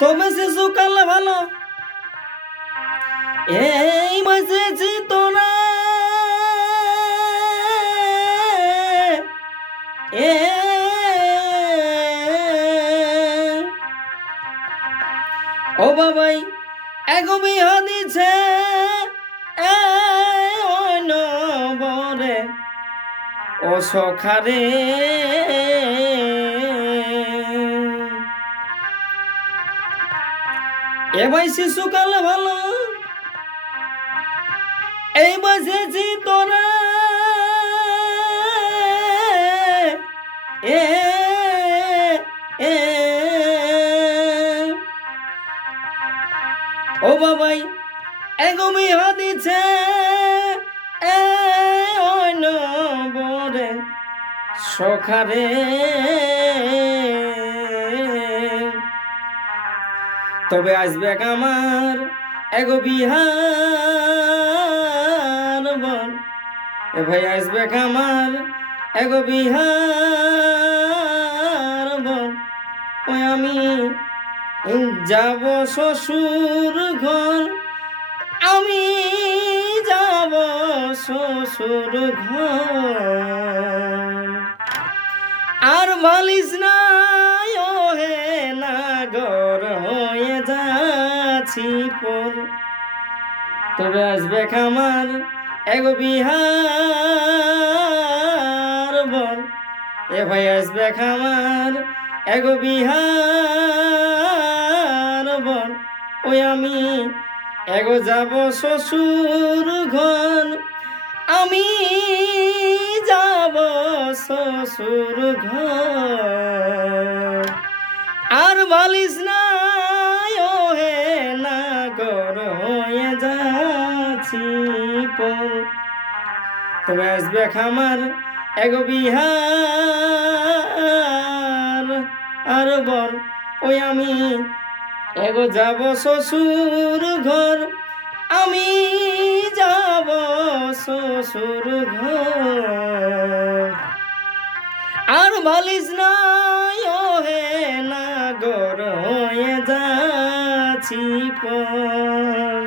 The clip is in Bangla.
তবে শিশু কালে ভালো এই বাজেছি তোরা এ ও বাবাই এগো বিহা দিছে বরে ও সখারে এ ভাই শিশুকাল ভালো এই বাজেছি তোরা এ এ ও বাবাই এগো বিহা দিছে বরে সখারে তবে আসবে আমার এগো বিহার বল এ ভাই আসবে আমার এগো বিহার বল ওই আমি যাব শ্বশুর ঘর আমি যাব শ্বশুর ঘর আর মালিশ নাই ও হে নাগর হয়ে যাচ্ছি পর তবে আসবে আমার এগো বিহার বল এ ভাই আসবে আমার এগো বিহার বল ওই আমি এগো যাব শ্বশুর ঘর আমি যাব শ্বশুর ঘর আর বালিশ নাই ও হে নাগর হয়ে যাচ্ছি পর তবে আসবে আমার এগো বিহার আর বল ওই আমি এগো যাব শ্বশুর ঘর আমি যাব শ্বশুর ঘর আর বালিশ নাই ও হে নাগর হয়ে যাচ্ছি পর